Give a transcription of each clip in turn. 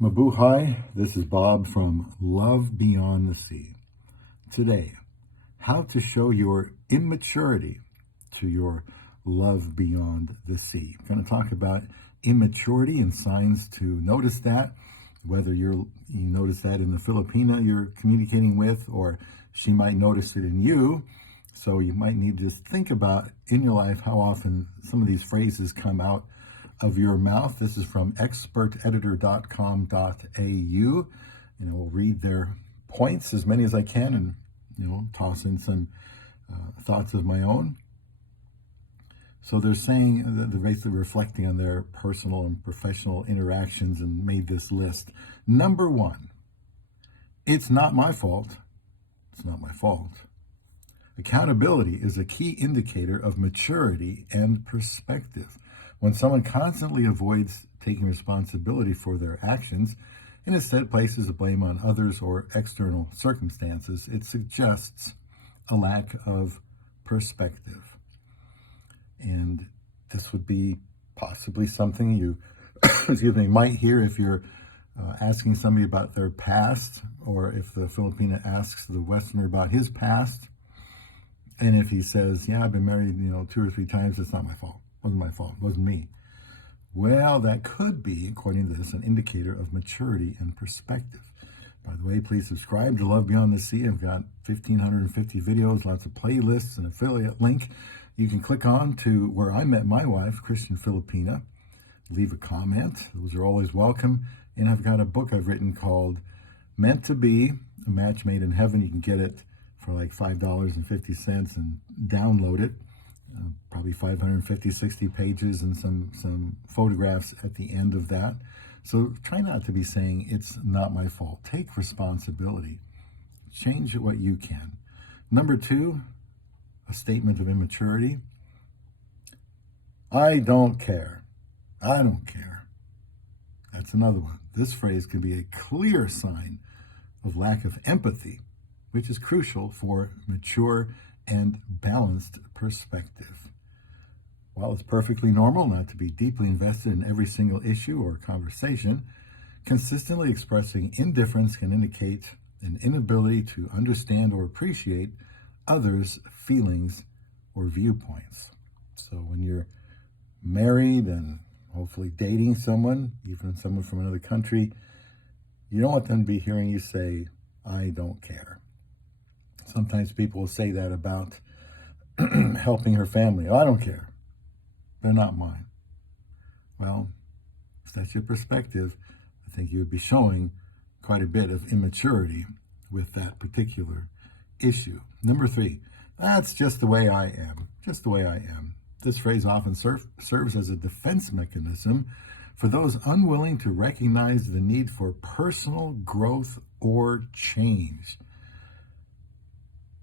Mabuhay, this is Bob from Love Beyond the Sea. Today, how to show your immaturity to your love beyond the sea. I'm going to talk about immaturity and signs to notice that, whether you notice that in the Filipina you're communicating with, or she might notice it in you. So you might need to just think about in your life how often some of these phrases come out of your mouth. This is from experteditor.com.au, and I will read their points, as many as I can, and toss in some thoughts of my own. So they're saying that they're basically reflecting on their personal and professional interactions and made this list. Number one, it's not my fault. It's not my fault. Accountability is a key indicator of maturity and perspective. When someone constantly avoids taking responsibility for their actions and instead places the blame on others or external circumstances, it suggests a lack of perspective. And this would be possibly something you might hear if you're asking somebody about their past, or if the Filipina asks the Westerner about his past. And if he says, yeah, I've been married, 2 or 3 times, it's not my fault. Wasn't my fault. Wasn't me. Well, that could be, according to this, an indicator of maturity and perspective. By the way, please subscribe to Love Beyond the Sea. I've got 1,550 videos, lots of playlists, an affiliate link you can click on to where I met my wife, Christian Filipina. Leave a comment. Those are always welcome. And I've got a book I've written called Meant to Be, A Match Made in Heaven. You can get it for like $5.50 and download it. Probably 550, 60 pages and some photographs at the end of that. So try not to be saying, it's not my fault. Take responsibility. Change what you can. Number 2, a statement of immaturity. I don't care. I don't care. That's another one. This phrase can be a clear sign of lack of empathy, which is crucial for mature and balanced perspective. While it's perfectly normal not to be deeply invested in every single issue or conversation, consistently expressing indifference can indicate an inability to understand or appreciate others' feelings or viewpoints. So when you're married and hopefully dating someone, even someone from another country, you don't want them to be hearing you say, I don't care. Sometimes people will say that about helping her family. Oh, I don't care. They're not mine. Well, if that's your perspective, I think you would be showing quite a bit of immaturity with that particular issue. Number 3, that's just the way I am. Just the way I am. This phrase often serves as a defense mechanism for those unwilling to recognize the need for personal growth or change.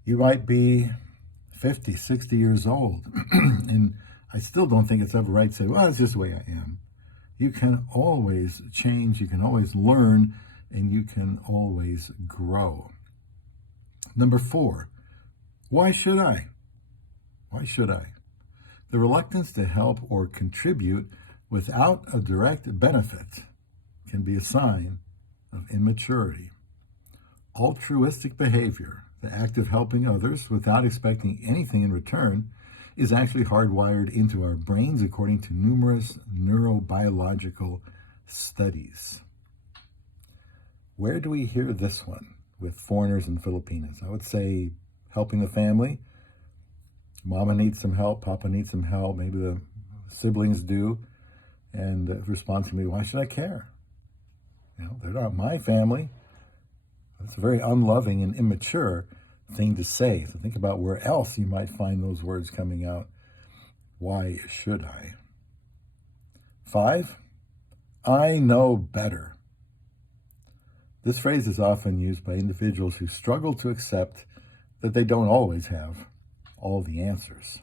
You might be 50, 60 years old, and I still don't think it's ever right to say, well, it's just the way I am. You can always change, you can always learn, and you can always grow. Number 4, why should I? Why should I? The reluctance to help or contribute without a direct benefit can be a sign of immaturity. Altruistic behavior, the act of helping others without expecting anything in return, is actually hardwired into our brains according to numerous neurobiological studies. Where do we hear this one with foreigners and Filipinos? I would say helping the family. Mama needs some help, Papa needs some help, maybe the siblings do. And the response to me, why should I care? They're not my family. That's a very unloving and immature thing to say. So think about where else you might find those words coming out. Why should I? 5, I know better. This phrase is often used by individuals who struggle to accept that they don't always have all the answers.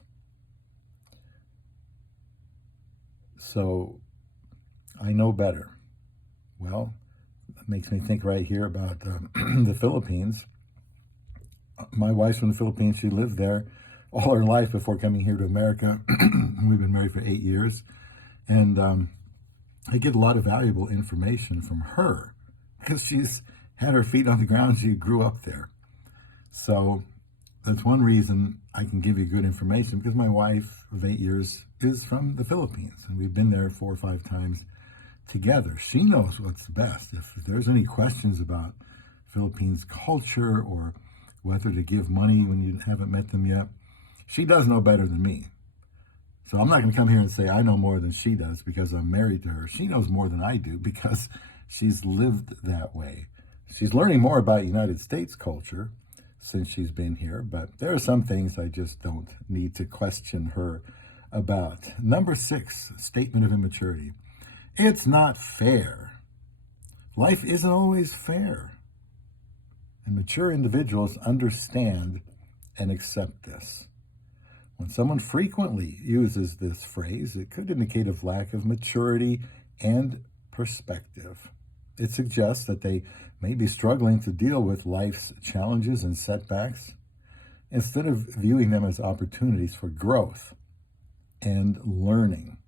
So, I know better. Well, that makes me think right here about the Philippines. My wife's from the Philippines. She lived there all her life before coming here to America. We've been married for 8 years. And I get a lot of valuable information from her because she's had her feet on the ground. She grew up there. So that's one reason I can give you good information, because my wife of 8 years is from the Philippines, and we've been there 4 or 5 times together. She knows what's best. If there's any questions about Philippines culture or whether to give money when you haven't met them yet, she does know better than me. So I'm not going to come here and say I know more than she does because I'm married to her. She knows more than I do because she's lived that way. She's learning more about United States culture since she's been here, but there are some things I just don't need to question her about. Number 6, statement of immaturity. It's not fair. Life isn't always fair. And mature individuals understand and accept this. When someone frequently uses this phrase, it could indicate a lack of maturity and perspective. It suggests that they may be struggling to deal with life's challenges and setbacks instead of viewing them as opportunities for growth and learning.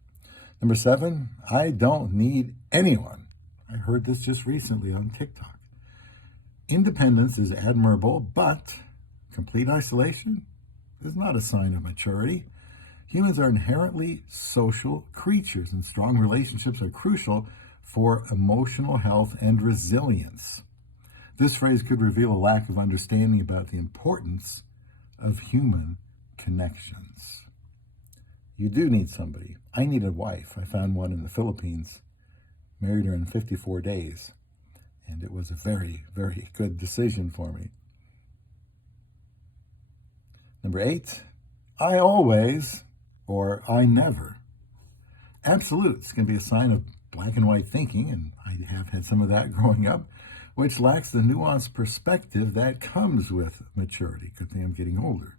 Number 7, I don't need anyone. I heard this just recently on TikTok. Independence is admirable, but complete isolation is not a sign of maturity. Humans are inherently social creatures, and strong relationships are crucial for emotional health and resilience. This phrase could reveal a lack of understanding about the importance of human connections. You do need somebody. I need a wife. I found one in the Philippines, married her in 54 days, and it was a very, very good decision for me. Number 8, I always or I never. Absolutes can be a sign of black and white thinking, and I have had some of that growing up, which lacks the nuanced perspective that comes with maturity. Good thing I'm getting older.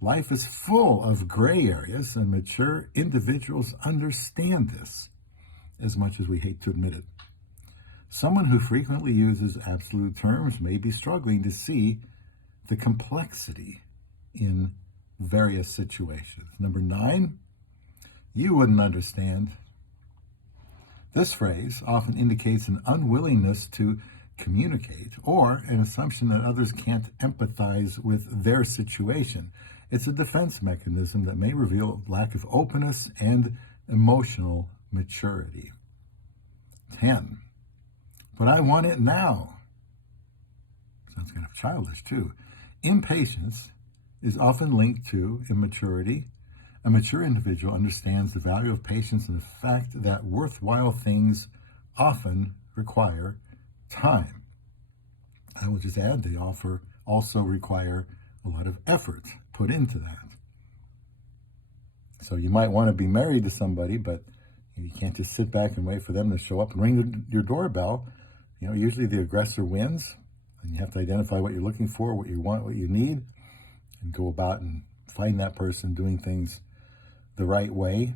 Life is full of gray areas, and mature individuals understand this, as much as we hate to admit it. Someone who frequently uses absolute terms may be struggling to see the complexity in various situations. Number 9, you wouldn't understand. This phrase often indicates an unwillingness to communicate or an assumption that others can't empathize with their situation. It's a defense mechanism that may reveal lack of openness and emotional maturity. 10, but I want it now. Sounds kind of childish too. Impatience is often linked to immaturity. A mature individual understands the value of patience and the fact that worthwhile things often require time. I will just add, they also require a lot of effort put into that. So you might want to be married to somebody, but you can't just sit back and wait for them to show up and ring your doorbell. Usually the aggressor wins, and you have to identify what you're looking for, what you want, what you need, and go about and find that person doing things the right way.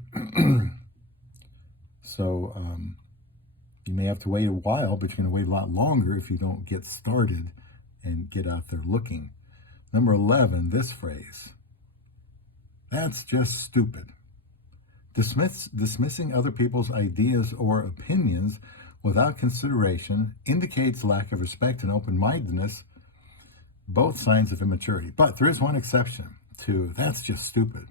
So you may have to wait a while, but you're going to wait a lot longer if you don't get started and get out there looking. Number 11, this phrase. That's just stupid. Dismissing other people's ideas or opinions without consideration indicates lack of respect and open-mindedness, both signs of immaturity. But there is one exception to that's just stupid.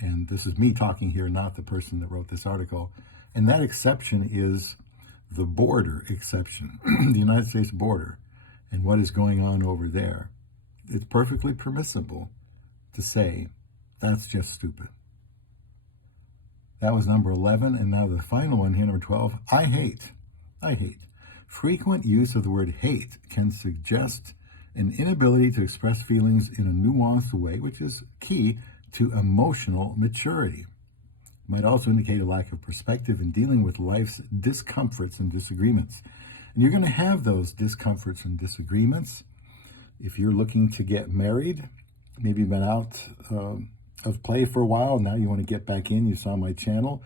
And this is me talking here, not the person that wrote this article. And that exception is the border exception, the United States border, and what is going on over there. It's perfectly permissible to say, that's just stupid. That was number 11, and now the final one here, number 12, I hate. Frequent use of the word hate can suggest an inability to express feelings in a nuanced way, which is key to emotional maturity. It might also indicate a lack of perspective in dealing with life's discomforts and disagreements. And you're going to have those discomforts and disagreements. If you're looking to get married, maybe you've been out of play for a while, now you want to get back in, you saw my channel,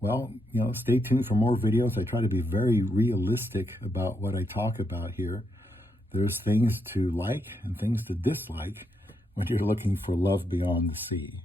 well, stay tuned for more videos. I try to be very realistic about what I talk about here. There's things to like and things to dislike when you're looking for love beyond the sea.